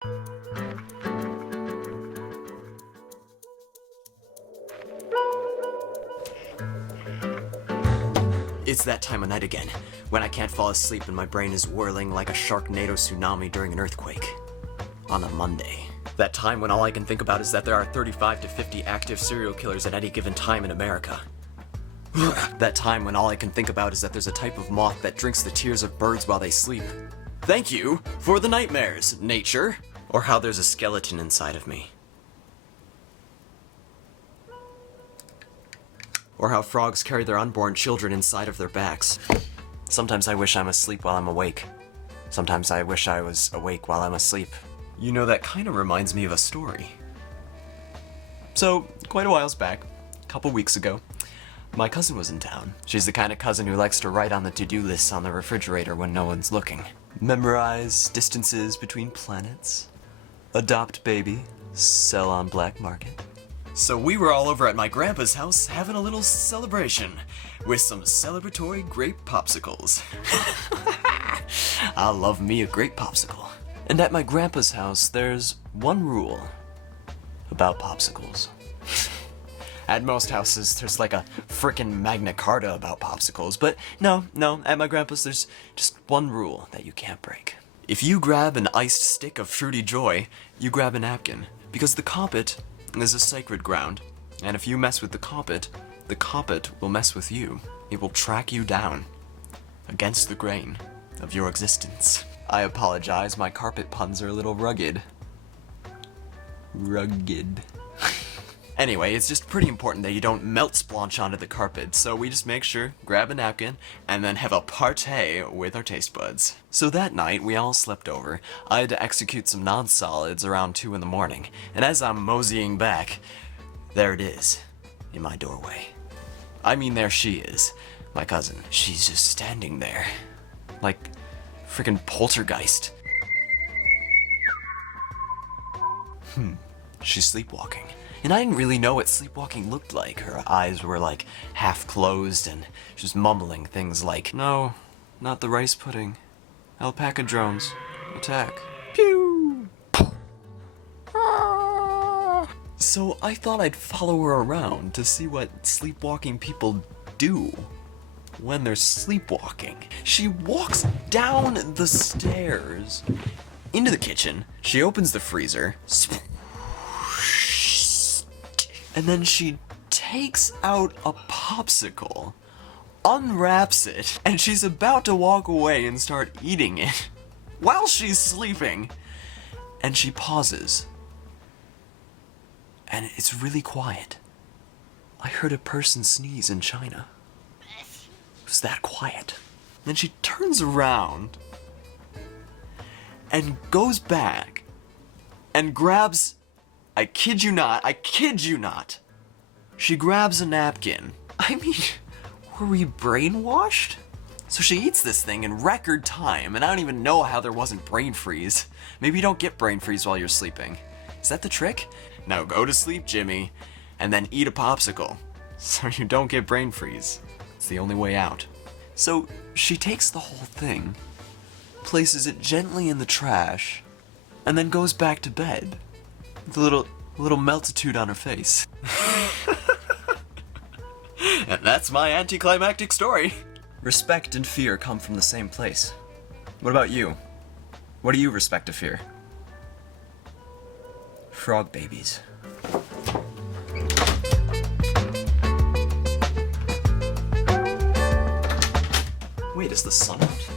It's that time of night again, when I can't fall asleep and my brain is whirling like a Sharknado tsunami during an earthquake. On a Monday. That time when all I can think about is that there are 35 to 50 active serial killers at any given time in America. That time when all I can think about is that there's a type of moth that drinks the tears of birds while they sleep. Thank you for the nightmares, nature! Or how there's a skeleton inside of me. Or how frogs carry their unborn children inside of their backs. Sometimes I wish I'm asleep while I'm awake. Sometimes I wish I was awake while I'm asleep. You know, that kind of reminds me of a story. So, quite a while back, a couple weeks ago, my cousin was in town. She's the kind of cousin who likes to write on the to-do lists on the refrigerator when no one's looking. Memorize distances between planets, adopt baby, sell on black market. So we were all over at my grandpa's house having a little celebration with some celebratory grape popsicles. I love me a grape popsicle. And at my grandpa's house, there's one rule about popsicles. At most houses, there's like a frickin' Magna Carta about popsicles, but no, at my grandpa's there's just one rule that you can't break. If you grab an iced stick of Fruity Joy, you grab a napkin, because the carpet is a sacred ground, and if you mess with the carpet will mess with you. It will track you down, against the grain of your existence. I apologize, my carpet puns are a little rugged. Rugged. Anyway, it's just pretty important that you don't melt splonch onto the carpet, so we just make sure, grab a napkin, and then have a party with our taste buds. So that night, we all slept over. I had to execute some non-solids around 2 in the morning, and as I'm moseying back, there it is, in my doorway. I mean, there she is, my cousin. She's just standing there, like frickin' poltergeist. She's sleepwalking. And I didn't really know what sleepwalking looked like. Her eyes were like half closed and she was mumbling things like, "No, not the rice pudding. Alpaca drones. Attack. Pew!" So I thought I'd follow her around to see what sleepwalking people do when they're sleepwalking. She walks down the stairs into the kitchen. She opens the freezer. And then she takes out a popsicle, unwraps it, and she's about to walk away and start eating it while she's sleeping. And she pauses. And it's really quiet. I heard a person sneeze in China. It was that quiet. Then she turns around and goes back and grabs, I kid you not, she grabs a napkin. I mean, were we brainwashed? So she eats this thing in record time, and I don't even know how there wasn't brain freeze. Maybe you don't get brain freeze while you're sleeping. Is that the trick? Now go to sleep, Jimmy, and then eat a popsicle, so you don't get brain freeze. It's the only way out. So she takes the whole thing, places it gently in the trash, and then goes back to bed. With a little multitude on her face. And that's my anticlimactic story. Respect and fear come from the same place. What about you? What do you respect or fear? Frog babies. Wait, is the sun out?